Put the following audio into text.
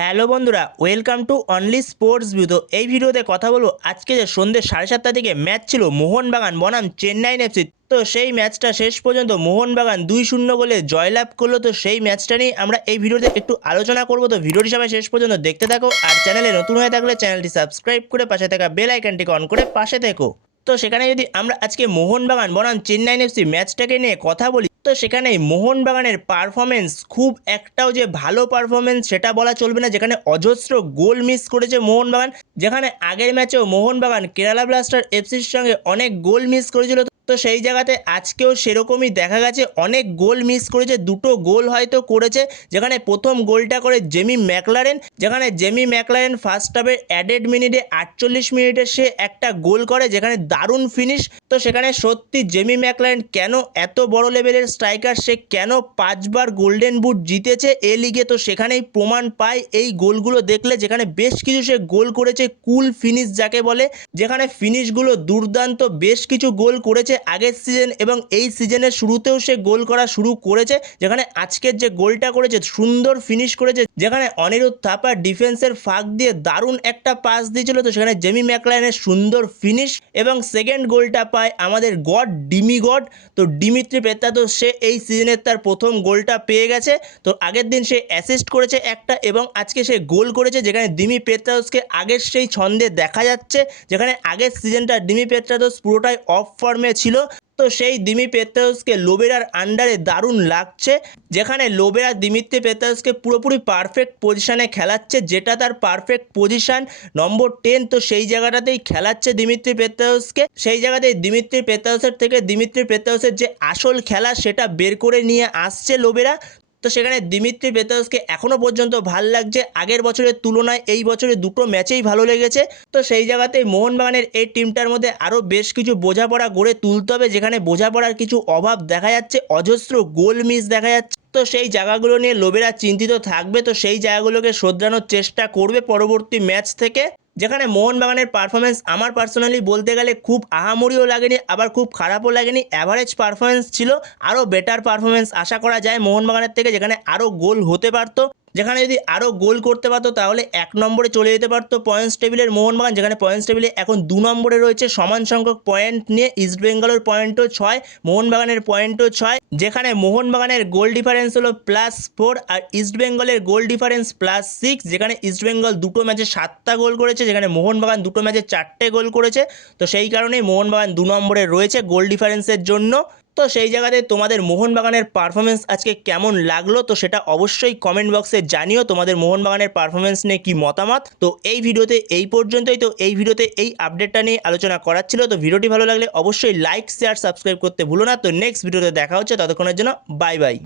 Hello বন্ধুরা, welcome to only sports view. তো এই ভিডিওতে কথা বলবো আজকে যে সন্ধ্যে 7:30 দিকে ম্যাচ ছিল মোহনবাগান বনাম চেন্নাইন এফসি। তো সেই ম্যাচটা শেষ পর্যন্ত মোহনবাগান 2-0 গোলে জয়লাভ করলো। তো সেই ম্যাচটা নিয়ে আমরা এই ভিডিওতে একটু আলোচনা করবো। তো ভিডিওটি সবাই শেষ পর্যন্ত দেখতে থাকো, আর চ্যানেলে নতুন হয়ে থাকলে চ্যানেলটি সাবস্ক্রাইব করে পাশে থাকা বেল আইকনটিকে অন করে পাশে থেকো। তো সেখানে যদি আমরা আজকে মোহনবাগান বনাম চেন্নাইন এফসি ম্যাচটাকে নিয়ে কথা বলি, তো সেখানে মোহনবাগানের পারফরমেন্স খুব একটাও যে ভালো পারফরমেন্স সেটা বলা চলবে না, যেখানে অজস্র গোল মিস করেছে মোহনবাগান। যেখানে আগের ম্যাচেও মোহনবাগান কেরালা ব্লাস্টার এফসির সঙ্গে অনেক গোল মিস করেছিল, তো সেই জায়গাতে আজকেও সেরকমই দেখা গেছে, অনেক গোল মিস করেছে, দুটো গোল হয়তো করেছে। যেখানে প্রথম গোলটা করে জেমি ম্যাকলারেন, যেখানে জেমি ম্যাকলারেন ফার্স্ট হাফের অ্যাডেড মিনিটে 48 মিনিটে সে একটা গোল করে, যেখানে দারুণ ফিনিশ। তো সেখানে সত্যি জেমি ম্যাকলারেন কেন এত বড় লেভেলের স্ট্রাইকার, সে কেন 5বার গোল্ডেন বুট জিতেছে এ লিগে, তো সেখানেই প্রমাণ পায় এই গোলগুলো দেখলে। যেখানে বেশ কিছু সে গোল করেছে কুল ফিনিশ যাকে বলে, যেখানে ফিনিশগুলো দুর্দান্ত, বেশ কিছু গোল করেছে আগের সিজন এবং এই সিজনের শুরুতেও সে গোল করা শুরু করেছে। যেখানে আজকের যে গোলটা করেছে সুন্দর ফিনিশ করেছে, যেখানে অনিরুদ্ধ থাপা ডিফেন্সের ফাঁক দিয়ে দারুণ একটা পাস দিয়েছিল, তো সেখানে জেমি ম্যাকলারেনের সুন্দর ফিনিশ। এবং সেকেন্ড গোলটা পায় আমাদের গড ডিমি গড, তো ডিমিত্রি পেত্রাতোস, সে এই সিজনের তার প্রথম গোলটা পেয়ে গেছে। তো আগের দিন সে অ্যাসিস্ট করেছে একটা এবং আজকে সে গোল করেছে, যেখানে ডিমি পেত্রাতোসকে আগের সেই ছন্দে দেখা যাচ্ছে। যেখানে আগের সিজনটা ডিমি পেত্রাতোস পুরোটাই অফ ফর্মে ছিল, তো সেই দিমি পেত্রাতোসকে লোবেরার আন্ডারে দারুণ লাগছে। যেখানে লোবেরা দিমিত্রি পেত্রাতোসকে পুরোপুরি পারফেক্ট পজিশনে খেলাচ্ছে, যেটা তার পারফেক্ট পজিশন নম্বর 10। তো সেই জায়গাটাতেই খেলাচ্ছে দিমিত্রি পেত্রাতোসকে, সেই জায়গাতেই দিমিত্রি পেত্রাতোসের থেকে দিমিত্রি পেত্রাতোসের যে আসল খেলা সেটা বের করে নিয়ে আসছে লোবেরা। তো সেখানে দিমিত্রি পেত্রাতোসকে এখনও পর্যন্ত ভাল লাগছে, আগের বছরের তুলনায় এই বছরে দুটো ম্যাচেই ভালো লেগেছে। তো সেই জায়গাতেই মোহনবাগানের এই টিমটার মধ্যে আরও বেশ কিছু বোঝাপড়া গড়ে তুলতে হবে, যেখানে বোঝাপড়ার কিছু অভাব দেখা যাচ্ছে, অজস্র গোল মিস দেখা যাচ্ছে। তো সেই জায়গাগুলো নিয়ে লোবেরা চিন্তিত থাকবে, তো সেই জায়গাগুলোকে শোধরানোর চেষ্টা করবে পরবর্তী ম্যাচ থেকে। যেখানে মোহনবাগানের পারফরমেন্স আমার পার্সোনালি বলতে গেলে খুব আহামরিও লাগেনি, আবার খুব খারাপও লাগেনি, অ্যাভারেজ পারফরমেন্স ছিল। আরও বেটার পারফরমেন্স আশা করা যায় মোহনবাগানের থেকে, যেখানে আরও গোল হতে পারতো। যেখানে যদি আরও গোল করতে পারতো তাহলে 1 নম্বরে চলে যেতে পারতো পয়েন্টস টেবিলের মোহনবাগান, যেখানে পয়েন্টস টেবিলে এখন 2 নম্বরে রয়েছে সমান সংখ্যক পয়েন্ট নিয়ে। ইস্টবেঙ্গলের পয়েন্টও 6, মোহনবাগানের পয়েন্টও 6, যেখানে মোহনবাগানের গোল ডিফারেন্স হলো +4 আর ইস্টবেঙ্গলের গোল ডিফারেন্স +6। যেখানে ইস্টবেঙ্গল দুটো ম্যাচে 7টা গোল করেছে, যেখানে মোহনবাগান দুটো ম্যাচে 4টে গোল করেছে। তো সেই কারণেই মোহনবাগান 2 নম্বরে রয়েছে গোল ডিফারেন্সের জন্য। তো সেই জায়গাতে তোমাদের মোহনবাগানের পারফরমেন্স আজকে কেমন লাগলো, তো সেটা অবশ্যই কমেন্ট বক্সে জানিও তোমাদের মোহনবাগানের পারফরমেন্স নিয়ে কি মতামত। তো এই ভিডিওতে এই পর্যন্তই। তো এই ভিডিওতে এই আপডেটটা নিয়ে আলোচনা করার ছিল। তো ভিডিওটি ভালো লাগলে অবশ্যই লাইক শেয়ার সাবস্ক্রাইব করতে ভুলো না। তো নেক্সট ভিডিওতে দেখা হচ্ছে, ততক্ষণের জন্য বাই বাই।